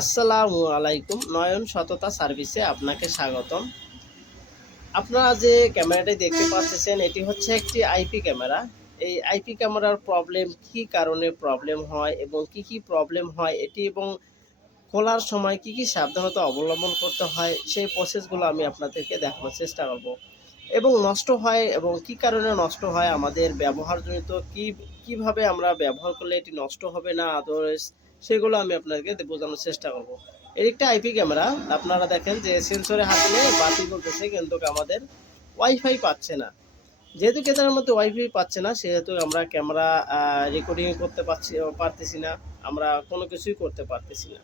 আসসালামু আলাইকুম, নয়ন সততা সার্ভিসে আপনাকে স্বাগতম। আপনারা যে ক্যামেরাটি দেখতে পাচ্ছেন, এটি হচ্ছে একটি আইপি ক্যামেরা। এই আইপি ক্যামেরার প্রবলেম কি কারণে প্রবলেম হয় এবং কি কি প্রবলেম হয়, এটি এবং খোলার সময় কি কি সাবধানতা অবলম্বন করতে হয়, সেই প্রসেসগুলো আমি আপনাদেরকে দেখানোর চেষ্টা করব। এবং নষ্ট হয় এবং কি কারণে নষ্ট হয়, আমাদের ব্যবহারজনিত কি, কীভাবে আমরা ব্যবহার করলে এটি নষ্ট হবে না, আদারওয়াইজ সেগুলো আমি আপনাদেরকে বোঝানোর চেষ্টা করব। এর একটা আইপি ক্যামেরা আপনারা দেখেন যে সেন্সরে হাত দিলে বাতি করতেছে কিন্তু আমাদের ওয়াইফাই পাচ্ছে না। যেহেতু ক্যামেরার মধ্যে ওয়াইফাই পাচ্ছে না, সেহেতু আমরা ক্যামেরা রেকর্ডিং করতে পারছি, পারতেছি না, আমরা কোনো কিছুই করতে পারতেছি না।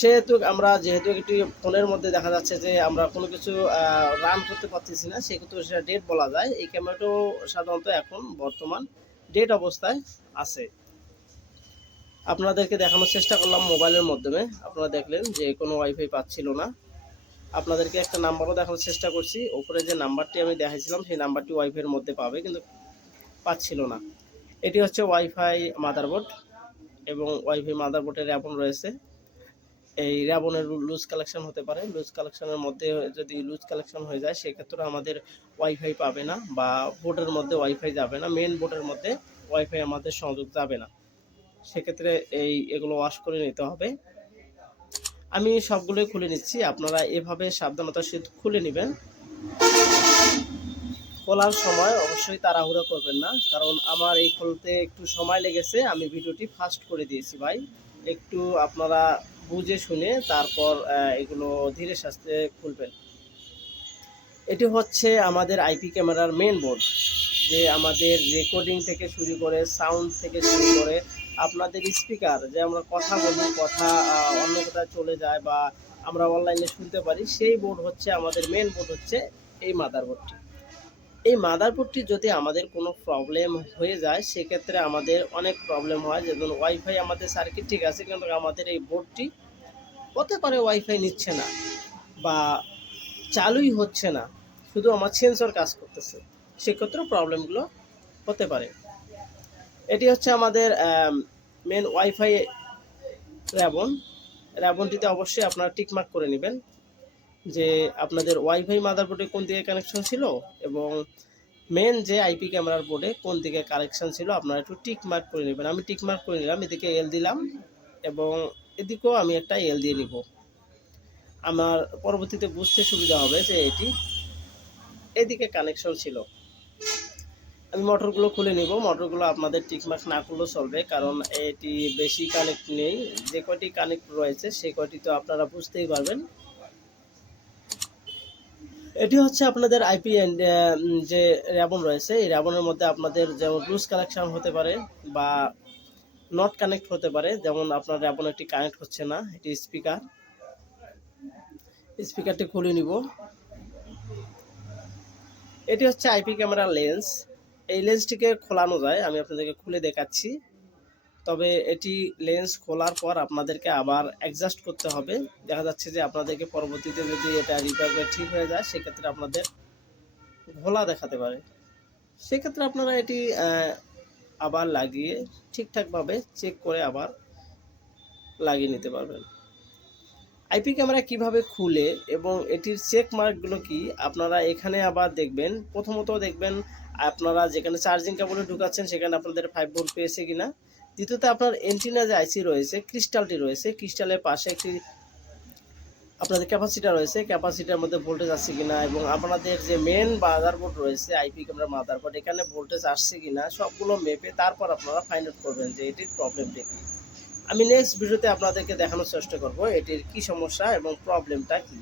সেহেতু আমরা, যেহেতু একটি ফোনের মধ্যে দেখা যাচ্ছে যে আমরা কোনো কিছু রান করতে পারতেছি না সেক্ষেত্রে সেটা ডেট বলা যায়। এই ক্যামেরাটাও সাধারণত এখন বর্তমান ডেট অবস্থায় আছে। আপনাদেরকে দেখানোর চেষ্টা করলাম মোবাইলের মাধ্যমে। আপনারা দেখলেন যে কোনো ওয়াইফাই পাচ্ছিল না। আপনাদেরকে একটা নাম্বারও দেখানোর চেষ্টা করছি। উপরে যে নাম্বারটি আমি দেখাইছিলাম, সেই নাম্বারটি ওয়াইফাইয়ের মধ্যে পাবে, কিন্তু পাচ্ছিল না। এটি হচ্ছে ওয়াইফাই মাদারবোর্ড এবং ওয়াইফাই মাদারবোর্ডের র্যাবন রয়েছে। এই র্যাবনের লুজ কালেকশন হতে পারে। লুজ কালেকশনের মধ্যে যদি লুজ কালেকশন হয়ে যায়, সেক্ষেত্রে আমাদের ওয়াইফাই পাবে না বা বোর্ডের মধ্যে ওয়াইফাই যাবে না। মেন বোর্ডের মধ্যে ওয়াইফাই আমাদের সংযোগ যাবে না। সেক্ষেত্রে এই এগুলো ওয়াশ করে নিতে হবে। আমি সবগুলোই খুলে নিচ্ছি, আপনারা এভাবে সাবধানতার সহিত খুলে নেবেন। খোলার সময় অবশ্যই তাড়াহুড়ো করবেন না, কারণ আমার এই খুলতে একটু সময় লেগেছে, আমি ভিডিওটি ফাস্ট করে দিয়েছি ভাই। একটু আপনারা বুঝে শুনে তারপর এগুলো ধীরে সাস্তে খুলবেন। এটি হচ্ছে আমাদের আইপি ক্যামেরার মেন বোর্ড যে আমাদের রেকর্ডিং থেকে শুরু করে সাউন্ড থেকে শুরু করে আপনাদের স্পিকার যে আমরা কথা বলি, কথা অন্য কোথায় চলে যায় বা আমরা অনলাইনে শুনতে পারি, সেই বোর্ড হচ্ছে, আমাদের মেন বোর্ড হচ্ছে এই মাদারবোর্ডটি এই মাদারবোর্ডটি যদি আমাদের কোনো প্রবলেম হয়ে যায়, সেক্ষেত্রে আমাদের অনেক প্রবলেম হয়। যেমন ওয়াইফাই আমাদের সার্কিট ঠিক আছে, কিন্তু আমাদের এই বোর্ডটি হতে পারে ওয়াইফাই নিচ্ছে না বা চালুই হচ্ছে না। শুধু আমার সেন্সর কাজ করতেছে। সেক্ষেত্রেও প্রবলেমগুলো হতে পারে। এটি হচ্ছে আমাদের মেন ওয়াইফাই র্যাবন। র্যাবনটিতে অবশ্যই আপনারা টিকমার্ক করে নেবেন যে আপনাদের ওয়াইফাই মাদারবোর্ডে কোন দিকে কানেকশন ছিল এবং মেন যে আইপি ক্যামেরার বোর্ডে কোন দিকে কানেকশন ছিল, আপনারা একটু টিকমার্ক করে নেবেন। আমি টিকমার্ক করে নিলাম, এদিকে এল দিলাম এবং এদিকেও আমি একটা এল দিয়ে নিব। আমার পরবর্তীতে বুঝতে সুবিধা হবে যে এটি এদিকে কানেকশন ছিল। আমি মোটরগুলো খুলে নিব। মোটরগুলো আপনাদের টিকমার্ক না করলেও চলবে, কারণ এটি বেশি কানেক্ট নেই। যে কয়টি কানেক্ট রয়েছে সেই কয়টি তো আপনারা বুঝতেই পারবেন। এটি হচ্ছে আপনাদের আইপি যে র্যাবন রয়েছে, এই র্যাবনের মধ্যে আপনাদের যেমন লুজ কানেকশন হতে পারে বা নট কানেক্ট হতে পারে, যেমন আপনার র্যাবন একটি কানেক্ট হচ্ছে না, এটি স্পিকার স্পিকারটি খুলে নিব। এটি হচ্ছে আইপি ক্যামেরা লেন্স এই লেন্সটিকে খোলানো যায়, আমি আপনাদেরকে খুলে দেখাচ্ছি। তবে এটি লেন্স খোলার পর আপনাদেরকে আবার অ্যাডজাস্ট করতে হবে। দেখা যাচ্ছে যে আপনাদেরকে পরবর্তীতে যদি এটা রিপেয়ার ঠিক হয়ে যায়, সেক্ষেত্রে আপনাদের ঘোলা দেখাতে পারে। সেক্ষেত্রে আপনারা এটি আবার লাগিয়ে ঠিকঠাকভাবে চেক করে আবার লাগিয়ে নিতে পারবেন। আইপি ক্যামেরা কীভাবে খুলে এবং এটির চেক মার্কগুলো কি, আপনারা এখানে আবার দেখবেন। প্রথমত দেখবেন আপনারা যেখানে চার্জিং কেবলে ঢুকাচ্ছেন, সেখানে আপনাদের ফাইভ ভোল্ট পেয়েছে কিনা। দ্বিতীয়ত, আপনার এন্টিনা যে আইসি রয়েছে ক্রিস্টালটি রয়েছে ক্রিস্টালের পাশে একটি আপনাদের ক্যাপাসিটার রয়েছে ক্যাপাসিটার মধ্যে ভোল্টেজ আসছে কিনা এবং আপনাদের যে মেন মাদারবোর্ড রয়েছে আইপি ক্যামেরা মাদারবোর্ড এখানে ভোল্টেজ আসছে কিনা, সবগুলো মেপে তারপর আপনারা ফাইন্ড আউট করবেন যে এটির প্রবলেমটা কি। আমি নেক্সট ভিডিওতে আপনাদেরকে দেখানোর চেষ্টা করব, এটির কি সমস্যা এবং প্রবলেমটা কি।